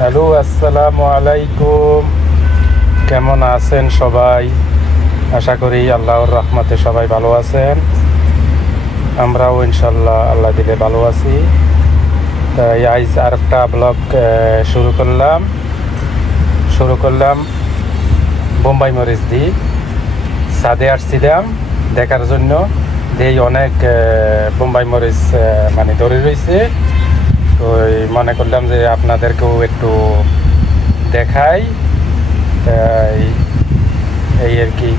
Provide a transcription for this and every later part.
Hello, আসসালামু আলাইকুম। কেমন আছেন সবাই? আশা করি আল্লাহর রহমতে সবাই ভালো আছেন। আমরাও ইনশাল্লাহ আল্লাহ দিলে ভালো আছি। তাই আজ আরেকটা ব্লগ শুরু করলাম বোম্বাই মরিচ দিয়ে। ছাদে আসছিলাম দেখার জন্য, এই অনেক বোম্বাই মরিচ মানে ধরে রয়েছে। তো মনে করলাম যে আপনাদেরকেও একটু দেখাই, এই আর কি।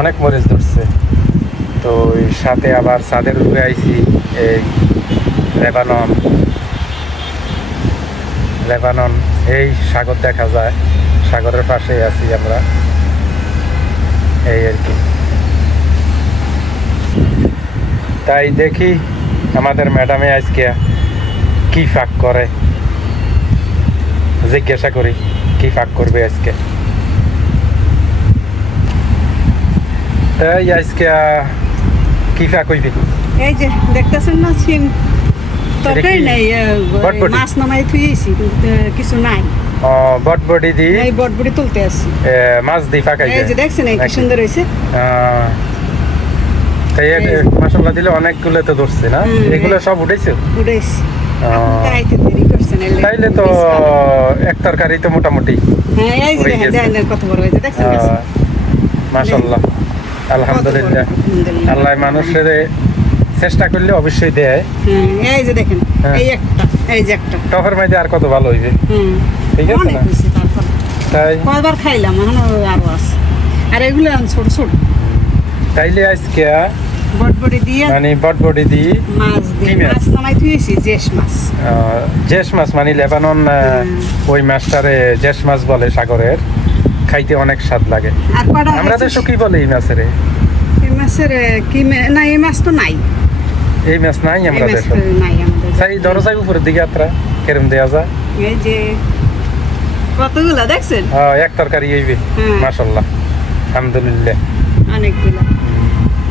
অনেক মরিচ ধরছে। তো সাথে আবার ছাদের উপরে আইছি, এই লেবানন এই সাগর দেখা যায়, সাগরের পাশে আছি আমরা, এই আর কি। তাই দেখি আমাদের ম্যাডামে আজকে কি ফাঁক করে, জিজ্ঞাসা করি কি ফাঁক করবে আজকে। তাই আজকে কি ফাঁক হইবে? এই যে দেখতেছেন না, সিম তরকারি নাই, মাছ নামাই থুইছি, কিছু নাই। বটবডি দি, এই বটবডি তুলতে আসি, মাছ দি ফাঁকাই। এই যে দেখছেন কি সুন্দর হইছে। তাই মাশাআল্লাহ দিলে অনেকগুলো তো ধরছে না? এগুলো সব উঠাইছো? উঠাইছি। তাইলে তো এক তরকারি তো মোটামুটি। হ্যাঁ, এই যে দেখেন কত বড় হয়েছে, দেখছেন? মাশাআল্লাহ, আলহামদুলিল্লাহ। আল্লাহ মানুষের চেষ্টা করলে অবশ্যই দেয়। এই যে দেখেন, এই যে একটা টফের মধ্যে আর কত ভালো হইবে। ঠিক আছে না? তাই কয়বার খাইলাম, এখনো আরো আছে। আর এগুলো ছোট ছোট। তাইলে আজকে বটবডি দিয়ে, মানে বটবডি দিয়ে মাছ নামাই থুইছি, জেস মাছ মানে লেবানন ওই মাছটারে জেস মাছ বলে, সাগরের। খাইতে অনেক স্বাদ লাগে। আমরা দেশে কি বলে এই মাছের? এই মাছের কি না, এই মাছ তো নাই। এই মাছ নাই আমরা দেশে। তাই ধরো যাই উপরের দিকে যাত্রা কেরম দেওয়া যায়। এই যে কতগুলা দেখছেন? এক তরকারি হইবে। মাশাআল্লাহ, আলহামদুলিল্লাহ। অনেকগুলা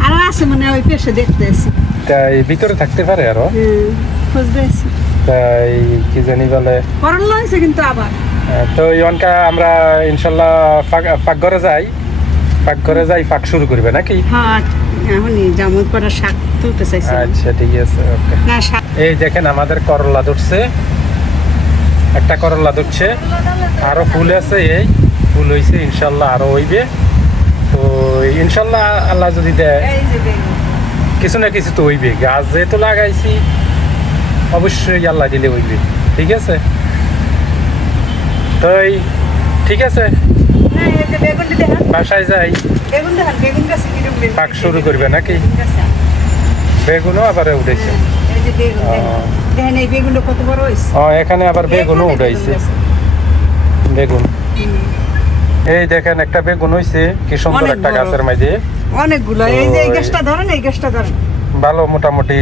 আর আছে, মানে ওই পেশে দেখতেছি। তাই ভিতরে থাকতে পারে আরো। খুঁজতেছি। তাই কি জানি বলে করলা হয়েছে কিন্তু আবার। তো ইয়নকা আমরা ইনশাল্লাহ পাকঘরে যাই, পাক শুরু করবে নাকি? হ্যাঁ, এখনই জামুন করা শাক তুলতে চাইছি। আচ্ছা, ঠিক আছে, ওকে। এই দেখেন আমাদের করলা ধরছে, একটা করলা ধরছে, আরো ফুল আছে, এই ফুল হইছে, ইনশাল্লাহ আরো হইবে। তো ইনশাল্লাহ আল্লাহ যদি দেয় কিছু না কিছু তো হইবে। গাছ যেহেতু লাগাইছি, অবশ্যই আল্লাহ দিলে হইবে। ঠিক আছে, তো ঠিক আছে, বাসায় যাই, পাক শুরু করবে নাকি? বেগুনও আবার উঠেছে। এখানে আবার বেগুনও উঠাইছে, বেগুন। এই দেখেন একটা বেগুন হইছে, কি সুন্দর একটা গাছের মাঝে অনেকগুলো। এই যে এই গাছটা ধরেন, এই গাছটা ধরেন, ভালো মোটামুটি,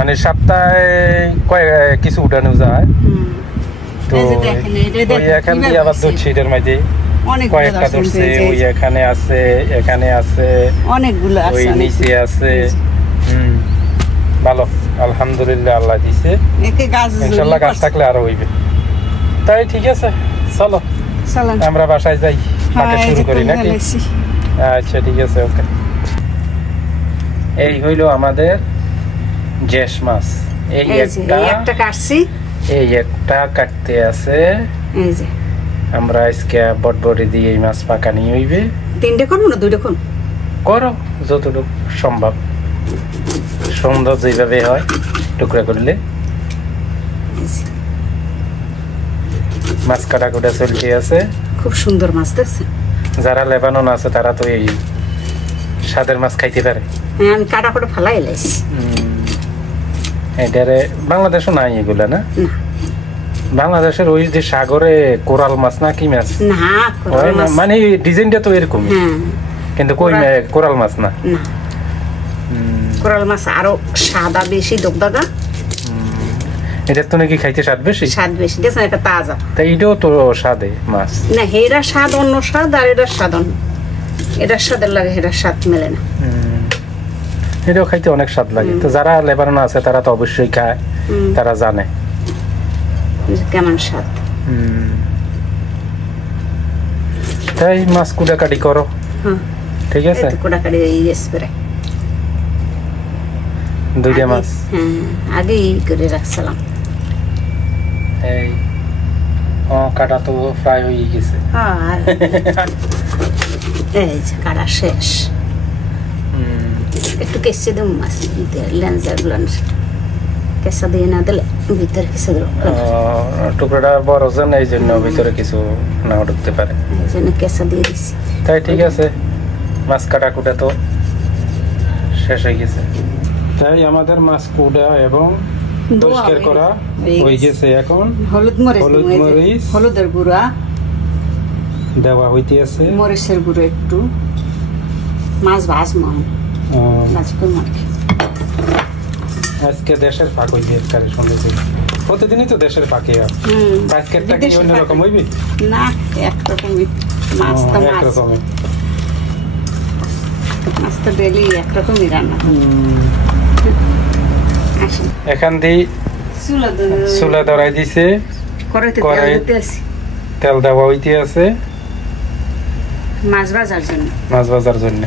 মানে সপ্তাহে কিছু উঠানো যায়। তো ওই এখান দিয়ে আবার ধরছি, এটার মাঝে কয়েকটা ধরছে। ওই এখানে আছে অনেকগুলো, ওই নিচে আছে। ভালো, আলহামদুলিল্লাহ, আল্লাহ দিছে। ইনশাআল্লাহ গাছ থাকলে আরো হইবে। তাই ঠিক আছে, চলো আমরা বাসায় যাই, পাকা শুরু করি নাকি? আচ্ছা, ঠিক আছে, ওকে। এই হইলো আমাদের জেস মাছ। এই একটা কাটছি, এই একটা কাটতে আছে। এই যে আমরা আজকে বটবডি দিয়ে এই মাছ পাকানি হইবে। 3টে করবো না 2টে করো, যতটুকু সম্ভব, সুন্দর যেভাবে হয় টুকরা করলে। মাছ কাটাকুটা চলতে আছে, খুব সুন্দর মাছ দেখছে। যারা লেবানন আছে তারা তো এই স্বাদের মাছ খাইতে পারে। আমি কাটা করে ফালাই লাইছি। এটারে বাংলাদেশও নাই এগুলা, না? বাংলাদেশের ওই যে সাগরে কোরাল মাছ না কি মাছ, মানে ডিজাইনটা তো এরকম, কিন্তু কই কোরাল মাছ না। কোরাল মাছ আরো সাদা, বেশি দগদগা। এটা তো নাকি খাইতে স্বাদ বেশি, দেখছেন এটা তাজা। তা এটাও তো স্বাদে মাছ না, হেরা স্বাদ অন্য স্বাদ, আর এটার স্বাদ অন্য। এটার স্বাদের লাগে, এটার স্বাদ মেলে না। এটাও খাইতে অনেক স্বাদ লাগে। তো যারা লেবানন আছে তারা তো অবশ্যই খায়, তারা জানে। কেমন স্বাদ। তাই মাছ কুটাকাটি করো। ঠিক আছে, কুটাকাটি স্প্রে দুইটা মাছ আগেই করে রাখছিলাম। এই কাটা তো ফ্রাই হয়ে গেছে। এই যে কাটা শেষ। একটু কেসে দেবো মাছ লেন্সার কেঁচা দিয়ে না দিলে ভিতরে কিছু টুকরাটা বড় যেন এই জন্য ভিতরে কিছু না ঢুকতে পারে, এই জন্য কেঁচা দিয়ে দিছি। তাই ঠিক আছে, মাছ কাটা কুটা তো শেষ হয়ে গেছে। তাই আমাদের মাছ কুটা এবং পরিষ্কার করা হয়ে গেছে। এখন হলুদ মরিচ হলুদের গুঁড়া দেওয়া হইতে আছে, মরিচের গুঁড়ো একটু, মাছ ভাজবো আজকে দেশের পাক হইবে একবারে শুনেছি। প্রতিদিনই তো দেশের পাকে আজকেরটা কি অন্যরকম হইবে না? একরকমই মাছ তো একরকমই, মাছ তো ডেলি একরকমই রান্না। এখান দিয়ে চুলা ধরাই দিছে, কড়াই তেল দেওয়া হইতে আছে মাছ ভাজার জন্য।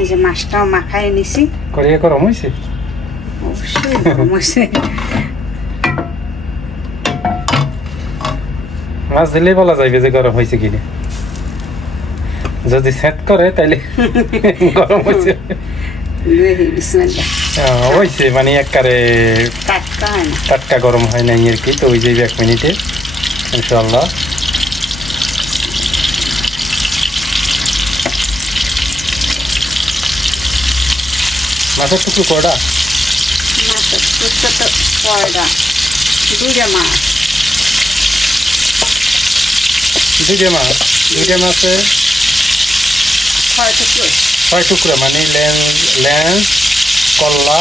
এই যে মাছটাও মাখায় নিছি। করিয়া গরম হইছে? অবশ্যই গরম হইছে। মাছ দিলেই বলা যাইবে যে গরম হয়েছে কিনা, যদি সেট করে তাইলে গরম হয়েছে। হয়েছে মানে একবারে টাটকা গরম হয় নাই আর কি। তো ওই যে 1 মিনিটে ইনশাআল্লাহ। মাছের টুকরো কয়টা? দুইটা মাছে 6 টুকরো, মানে লেন্স কল্লা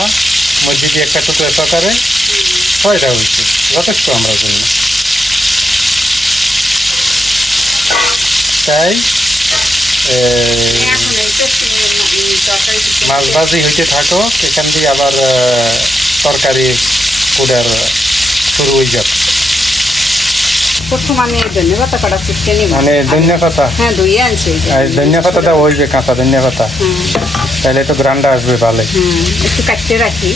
মধ্যে দিয়ে একটা টুকরো সকারে 6টা হয়েছে, যথেষ্ট আমরা জন্য। তাই মাছ ভাজি হইতে থাকো, এখান দিয়ে আবার তরকারি কুড়ার শুরু হয়ে যাবে। মানে ধনিয়া পাতা, ধনিয়া পাতাটা হইবে, কাঁচা ধনিয়া পাতা, তাহলে তো গ্রান্ডা আসবে ভালো। একটু কাটতে রাখি,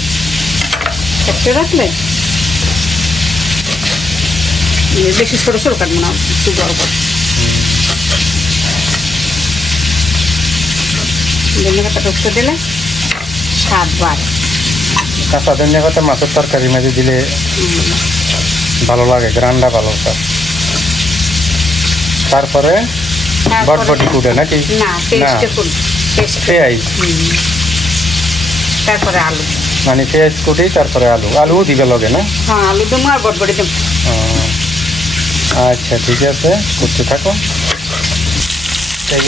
কাটতে রাখলে বেশি ছোট ছোট কাটবো না, একটু বড় বড়। ধনিয়া পাতা টুকতে দিলে স্বাদ বাড়ে। কাঁচা ধনিয়া পাতা মাছের তরকারি মাঝে দিলে ভালো লাগে, গ্রান্ডা ভালো। তারপরে বটবটি কুটে নাকি? না, পেঁয়াজ, তারপরে আলু, মানে পেঁয়াজ কুটি তারপরে আলুও দিবে লগে না? হ্যাঁ, আলু দেবো আর বটবটি দেবো। আচ্ছা ঠিক আছে, করতে থাকো।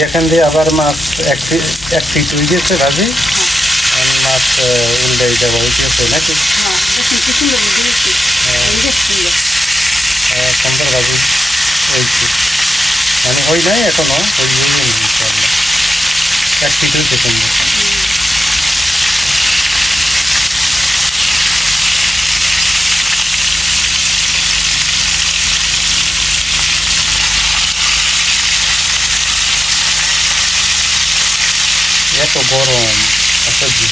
এখান দিয়ে আবার মাছ এক ফিট হয়ে গেছে ভাজি, মাছ উল্টাই দেওয়া হয়েছে নাকি? সুন্দর ভাজি হয়েছে, মানে হই নাই এখনো, এক ফিট হয়েছে সুন্দর। এত গরম সবজি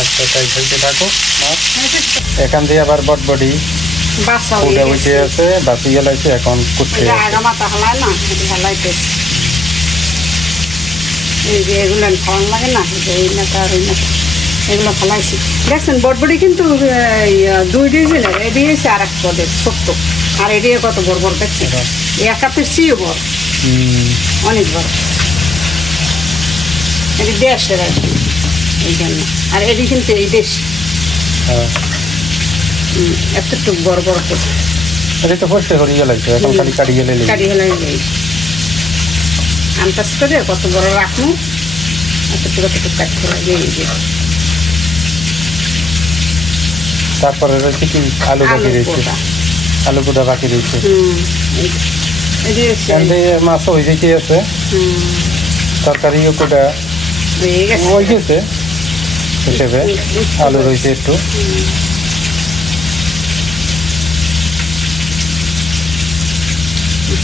আচ্ছা, তাই খেলতে থাকো মাছ। এখান দিয়ে আবার বটবটি উঠে আছে, বাসি গেলাইছে, এখন কুটতে এগুলো ভালো লাগে না, এগুলো ফেলাইছি। দেখছেন বটবটি কিন্তু 2 ডিজিলের, এটি হয়েছে আর এক পদের ছোট্ট, আর এটি কত বড় বড় দেখছে, এক কাপের চেয়েও বড়, অনেক বড়। এটি দেশের আর কি, এই জন্য। আর এটি কিন্তু এই দেশ এতটুকু বড় বড় করে আন্দাজ করে কত বড় রাখবো, এতটুকু এতটুকু কাটতে লাগে। তারপরে রয়েছে কি আলু বাকি রয়েছে, আলু পোড়া বাকি রয়েছে, মাছ হয়ে যেতে আছে। তরকারি কোটা হয়ে গেছে হয়ে গেছে হিসেবে আলু রয়েছে একটু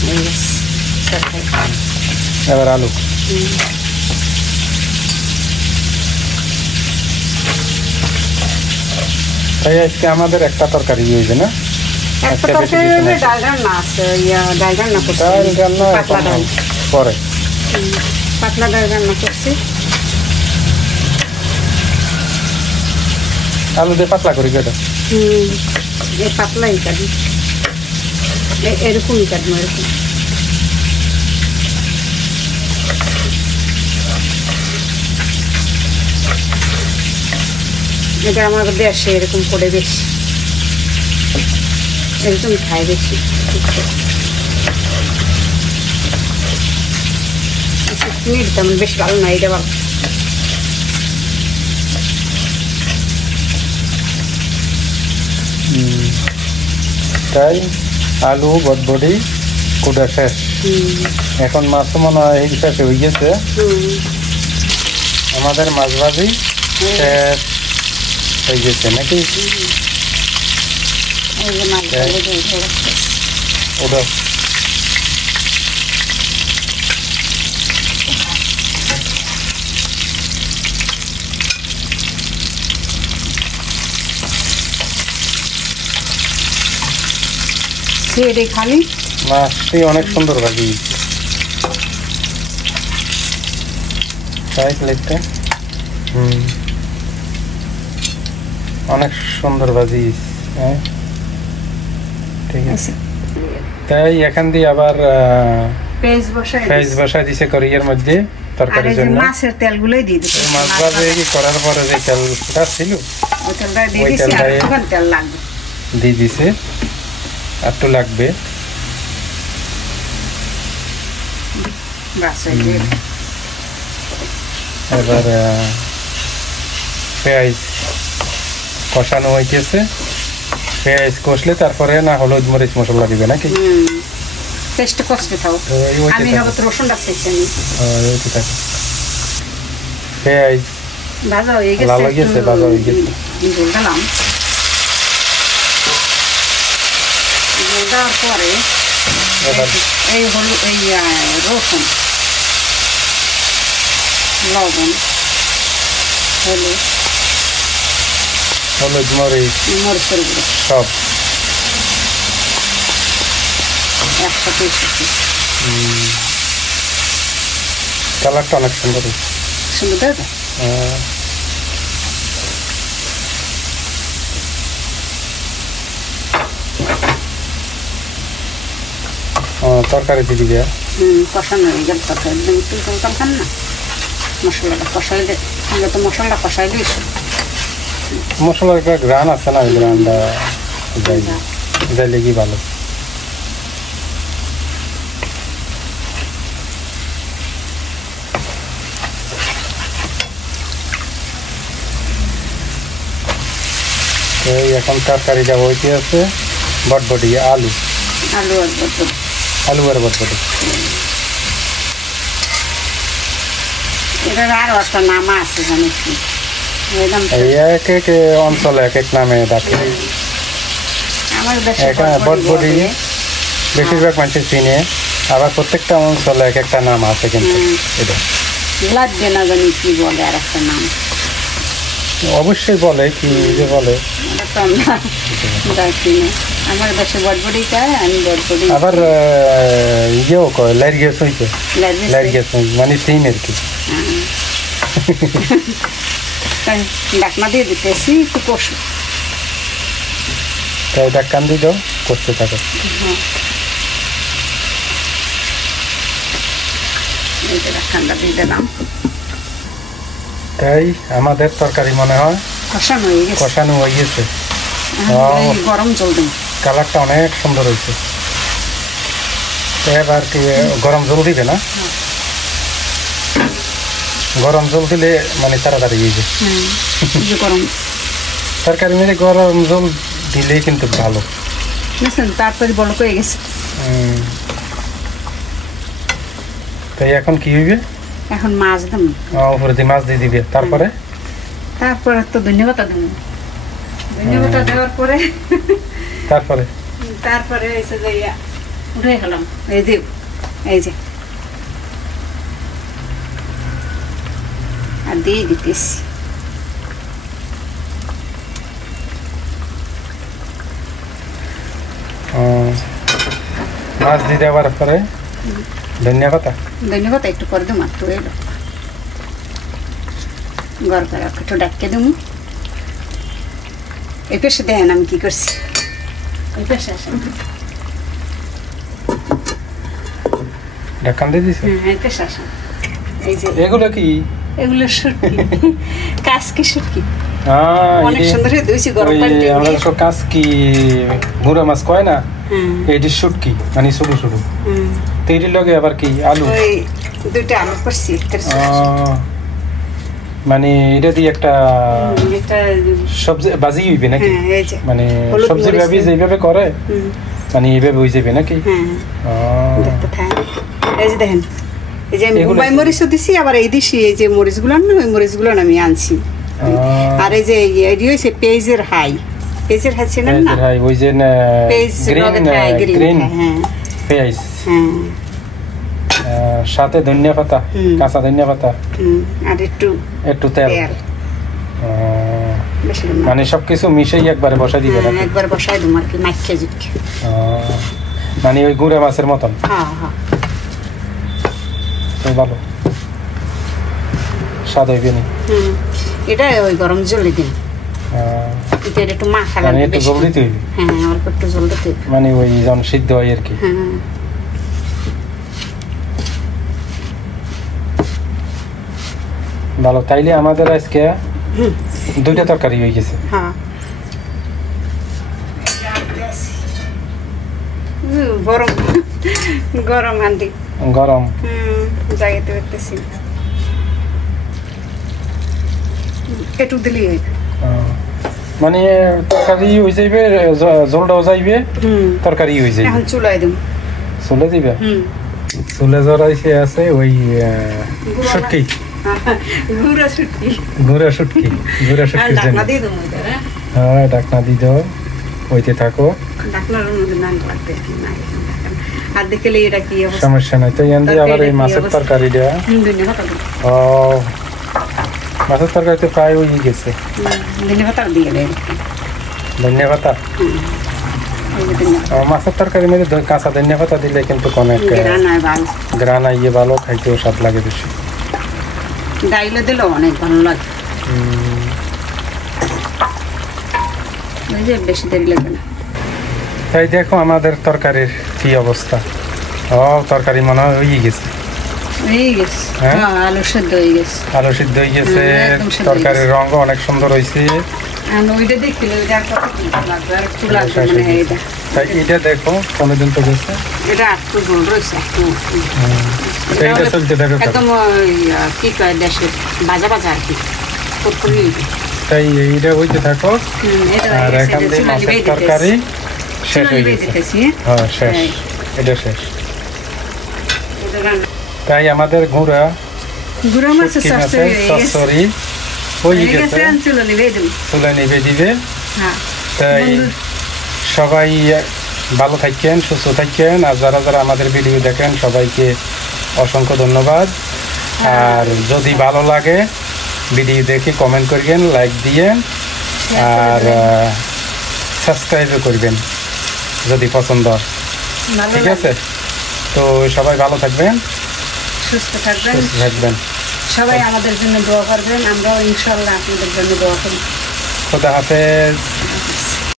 হয়ে গেছে তরকারি। এবার আলু তাই আজকে আমাদের একটা তরকারি হয়েছে না একটা আজকে বেশি তরকারি কিছু হলে না। ডাল রান্না আছে ডাল রান্না করছি ডাল রান্না পাতলা এখন ডাল পরে পাতলা ডাল রান্না করছি আলু দিয়ে পাতলা করি কেটে এই পাতলাই কাটি এরকমই কাটবো এরকম এটা আমার দেশে এরকম করে বেশি এরকম খাই বেশি চিনি তেমন বেশি ভালো না এটা ভালো তাই আলু বটবডি কুটা শেষ এখন মাছ মনে হয় এই শেষ হয়ে গেছে আমাদের মাছ ভাজি শেষ হয়ে গেছে নাকি এই যে মাছ ভালো দিয়ে ধরে রাখতেছি। ওটা ছেড়ে খালি মাছটি অনেক সুন্দর ভাজি তাই প্লেটটা অনেক সুন্দর ভাজি হ্যাঁ ঠিক আছে তাই এখান দিয়ে আবার পেঁয়াজ বসাই পেঁয়াজ বসা দিছে কড়াইয়ের মধ্যে তরকারির জন্য মাছের তেলগুলোই দিয়ে দিচ্ছি মাছ ভাজে কি করার পরে যে তেলটা ছিল ওই তেলটা দিয়ে ওই দিচ্ছি আর তেলটাই- একটুখানি তেল লাগবে দিয়ে দিছে একটু লাগবে বাস হয়ে গেল। এবার পেঁয়াজ কষানো হইতেছে পেঁয়াজ কষলে তারপরে না হলুদ মরিচ মশলা দিবে নাকি পেস্ট কষতে থাও তো এই ওইটা আমি থাকে। হবে তো রসুনটা শেষে আমি ওইটা থাকে পেঁয়াজ ভাজা হয়ে গেছে লাল হয়ে গেছে, একটু ভাজা হয়ে গেছে। জল দিলাম জল দেওয়ার পরে এবার এই হলুদ এই রসুন লবণ হলুদ হলুদ মরিচ মরিচের গুঁড়ো সব একসাথে এসেছি কালারটা অনেক সুন্দর হয়েছে। সুন্দর দেবে আহ, তরকারি দিয়ে দিবে কষানো হয়ে গেল তরকারি একদম একটু টলকাল খান না মশলাটা কষাইলে আমরা তো মশলা কষাইলে মশলার একটা গ্রান আছে না ওই গ্রানটা যাইলে কি ভালো তো এই এখন তরকারি যা হইতে আছে বটবটি আলু আলু আর বটবটি আলু আর বটবটি এটার আরও একটা নাম আছে জানিস কি একদম এই এক এক অঞ্চলে এক এক নামে ডাকে আমার দেশে এখানে বটবটি বলে। বেশিরভাগ মানুষের চিনে আবার প্রত্যেকটা অঞ্চলে এক একটা নাম আছে কিন্তু এটা লাগবে না জানি কি বলে আর একটা নাম অবশ্যই বলে কি যে বলে ওটা তো আমরা জানি না আমার দেশে বটবটি খায় আমি বটবটি আবার ইয়েও কয় লাইট গ্যাস হইতে লাইট গ্যাস মানে সেম আর কি ডাকনা দিয়ে দিতেছি একটু কষু তাই ডাক্কান দিয়ে দাও করতে থাকো ঠান্ডা দিয়ে দিলাম তাই আমাদের তরকারি মনে হয় কষানো হয়ে গেছে কষানো হয়ে গেছে এখন এই গরম জল দিন কালারটা অনেক সুন্দর হয়েছে এবার কি গরম জল দিবে না গরম জল দিলে মানে তাড়াতাড়ি হয়ে যায় গরম তরকারি মেরে গরম জল দিলেই কিন্তু ভালো বুঝছেন তারপরে বড় হয়ে গেছে তাই এখন কি হইবে এখন মাছ দেব, উপরে দিয়ে মাছ দিয়ে দিবে, তারপরে তো ধন্যবাদ দেব। ধন্যবাদ দেওয়ার পরে তারপরে এসে যাইয়া উঠে গেলাম। এই যে আর দিয়ে দিতেছি। মাছ দিয়ে দেওয়ার পরে ধন্যবাদ একটু করে দেবো, একটু এলো গড় করে একটু ডাকিয়ে দেবো। এই পেশে দেখেন আমি কি করছি, এই পেশে আসেন। ঢাকান দিয়ে দিছে। এই পেশে আসেন। এই যে এগুলো কি? এগুলো শুটকি, কাসকি শুটকি। অনেক সুন্দর হয়েছে গরম পানি দিয়ে। আমরা সব কাসকি গুঁড়া মাছ কয় না, এইটি শুটকি মানে ছোট ছোট। তেরির লগে আবার কি আলু, ওই দুইটা আলু করছি। মানে এটা দিয়ে একটা সবজি ভাজি হইবে নাকি? মানে সবজি ভাবি যেভাবে করে মানে এইভাবে হয়ে যাবে নাকি? এই যে দেখেন, এই যে আমি বোম্বাই মরিচও দিছি, আবার এই দিছি এই যে মরিচগুলো না, ওই মরিচগুলো আমি আনছি। আর এই যে এডি হইছে পেজের হাই ছিলেন না, ওই যে পেজ গ্রিন পেঁয়াজ, সাথে ধনিয়া পাতা, কাঁচা ধনিয়া পাতা, আর একটু তেল। মানে সবকিছু মিশাই একবারে বসাই দিবেন? একবার বসাই দেবো আর কি, মাখিয়ে জুটকে। মানে ওই গুঁড়া মাছের মতন? ভালো স্বাদ হইবে না? এটা ওই গরম জলে দিন, একটু মাখা লাগবে, একটু জল দিতে হইবে। অল্প একটু জল দিতে হইবে, মানে ওই যখন সিদ্ধ হয় আর কি। ভালো, তাইলে আমাদের আজকে দুইটা তরকারি হয়ে গেছে। গরম গরম হান্ডি, গরম জায়গাতে দেখতেছি একটু দিলেই হইবে। মানে তরকারি হয়ে যাইবে, জলটাও যাইবে, তরকারি হয়ে যাইবে। এখন চুলাই দেব, চুলে দিবে? চুলে জড়াইছে আছে ওই শুটকি, গুঁড়া শুটকি ঢাকনা দিয়ে দাও, ওইতে থাকো। আর দেখলে এটা কি সমস্যা নাই তো। আবার এই মাছের তরকারি দেওয়া, মাছের তরকারিতে প্রায় হয়ে গেছে। ধনিয়া পাতা, মাছের তরকারির মধ্যে কাঁচা ধনিয়া পাতা দিলে কিন্তু অনেক গ্রান আইয়ে ভালো, খাইতেও স্বাদ লাগে বেশি। ডাইলে দিলেও অনেক ভালো লাগে, বেশি দেরি লাগবে না। তাই দেখো আমাদের তরকারির কি অবস্থা। তরকারি মনে হয় হয়ে গেছে, আলু সিদ্ধ হয়ে গেছে, তরকারির রঙ অনেক সুন্দর হয়েছে। তাই এটা দেখো কোনদিন তো গেছে, চলতে দেখো একদম কি কয় দেশের বাজা বাজা আর কি। তাই এইটা হইতে থাকো। আর এখান থেকে মাছের তরকারি শেষ হয়ে গেছে। শেষ, এটা শেষ। তাই আমাদের গুঁড়া মাছের চচ্চড়ি হয়ে গেছে, চুলে নিভে দিবে। তাই সবাই ভালো থাকেন, সুস্থ থাকেন। আর যারা যারা আমাদের ভিডিও দেখেন সবাইকে অসংখ্য ধন্যবাদ। আর যদি ভালো লাগে ভিডিও দেখে কমেন্ট করবেন, লাইক দিয়েন, আর সাবস্ক্রাইবও করবেন যদি পছন্দ। ঠিক আছে, তো সবাই ভালো থাকবেন, সুস্থ থাকবেন। সবাই আমাদের জন্য দোয়া করবেন, আমরাও ইনশাআল্লাহ আপনাদের জন্য দোয়া করি। খোদা হাফেজ।